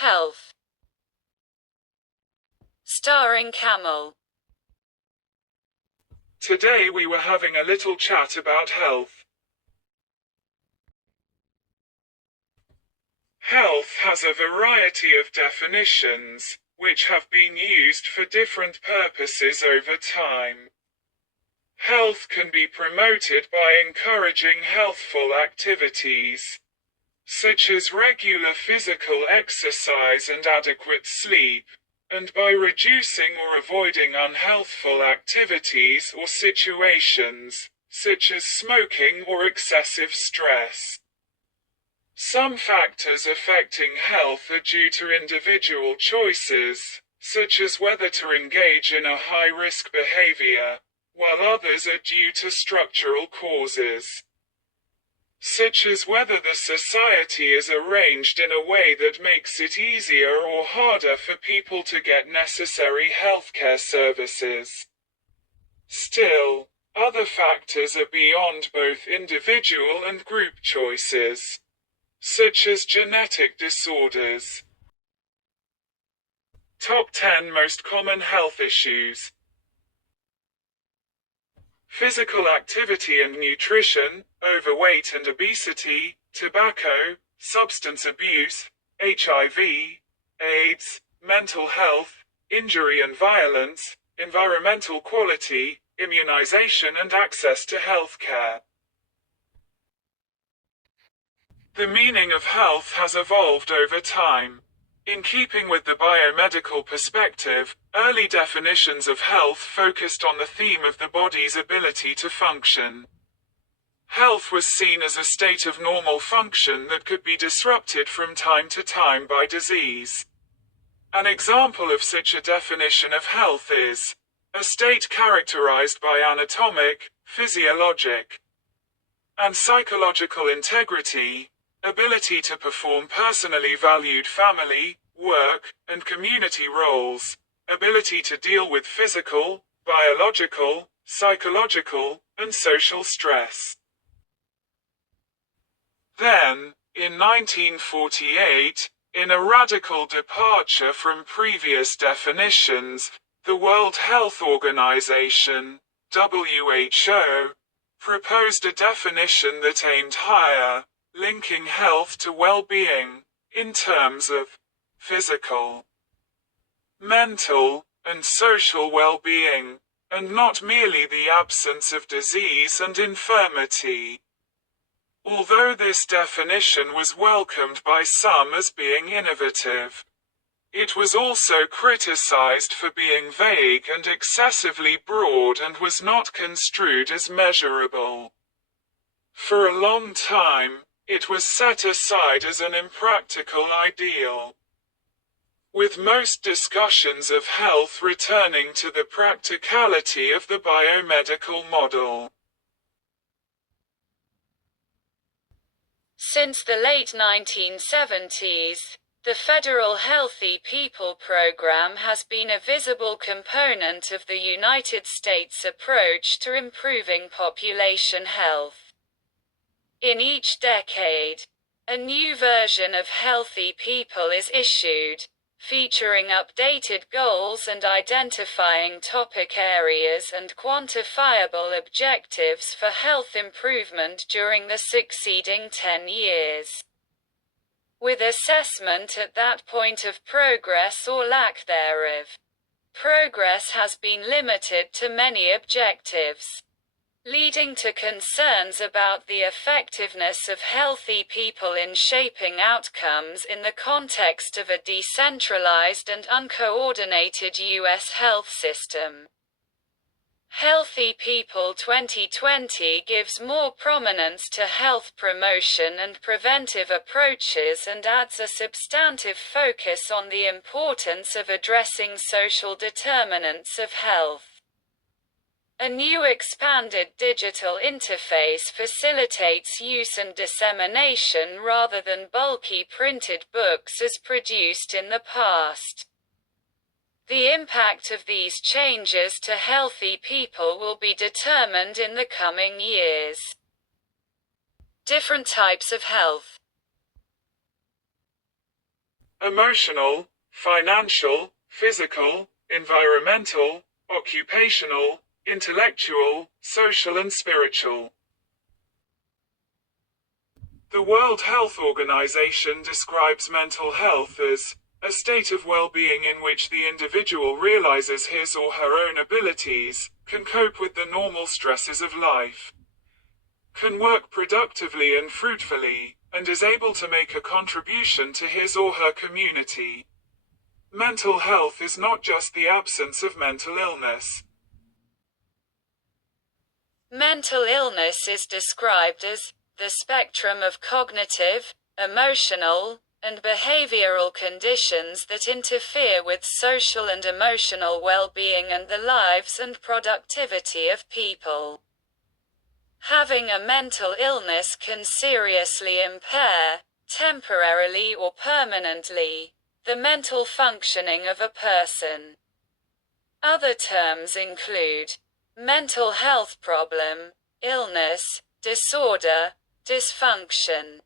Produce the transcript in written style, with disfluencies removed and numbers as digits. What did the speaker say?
Health. Starring Camel. Today we were having a little chat about health. Health has a variety of definitions, which have been used for different purposes over time. Health can be promoted by encouraging healthful activities, such as regular physical exercise and adequate sleep, and by reducing or avoiding unhealthful activities or situations, such as smoking or excessive stress. Some factors affecting health are due to individual choices, such as whether to engage in a high-risk behavior, while others are due to structural causes, such as whether the society is arranged in a way that makes it easier or harder for people to get necessary healthcare services. Still, other factors are beyond both individual and group choices, such as genetic disorders. Top 10 most common health issues. Physical activity and nutrition, overweight and obesity, tobacco, substance abuse, HIV, AIDS, mental health, injury and violence, environmental quality, immunization and access to health care. The meaning of health has evolved over time. In keeping with the biomedical perspective, early definitions of health focused on the theme of the body's ability to function. Health was seen as a state of normal function that could be disrupted from time to time by disease. An example of such a definition of health is a state characterized by anatomic, physiologic, and psychological integrity, ability to perform personally valued family, work, and community roles, ability to deal with physical, biological, psychological, and social stress. Then, in 1948, in a radical departure from previous definitions, the World Health Organization, WHO, proposed a definition that aimed higher, linking health to well-being, in terms of physical, mental, and social well-being, and not merely the absence of disease and infirmity. Although this definition was welcomed by some as being innovative, it was also criticized for being vague and excessively broad and was not construed as measurable. For a long time, it was set aside as an impractical ideal, with most discussions of health returning to the practicality of the biomedical model. Since the late 1970s, the Federal Healthy People Program has been a visible component of the United States approach to improving population health. In each decade, a new version of Healthy People is issued, featuring updated goals and identifying topic areas and quantifiable objectives for health improvement during the succeeding 10 years. With assessment at that point of progress or lack thereof. Progress has been limited to many objectives, leading to concerns about the effectiveness of healthy people in shaping outcomes in the context of a decentralized and uncoordinated U.S. health system. Healthy People 2020 gives more prominence to health promotion and preventive approaches and adds a substantive focus on the importance of addressing social determinants of health. A new expanded digital interface facilitates use and dissemination rather than bulky printed books as produced in the past. The impact of these changes to healthy people will be determined in the coming years. Different types of health. emotional, financial, physical, environmental, occupational, intellectual, social and spiritual. The World Health Organization describes mental health as a state of well-being in which the individual realizes his or her own abilities, can cope with the normal stresses of life, can work productively and fruitfully, and is able to make a contribution to his or her community. Mental health is not just the absence of mental illness. Mental illness is described as the spectrum of cognitive, emotional, and behavioral conditions that interfere with social and emotional well-being and the lives and productivity of people. Having a mental illness can seriously impair, temporarily or permanently, the mental functioning of a person. Other terms include mental health problem, illness, disorder, dysfunction.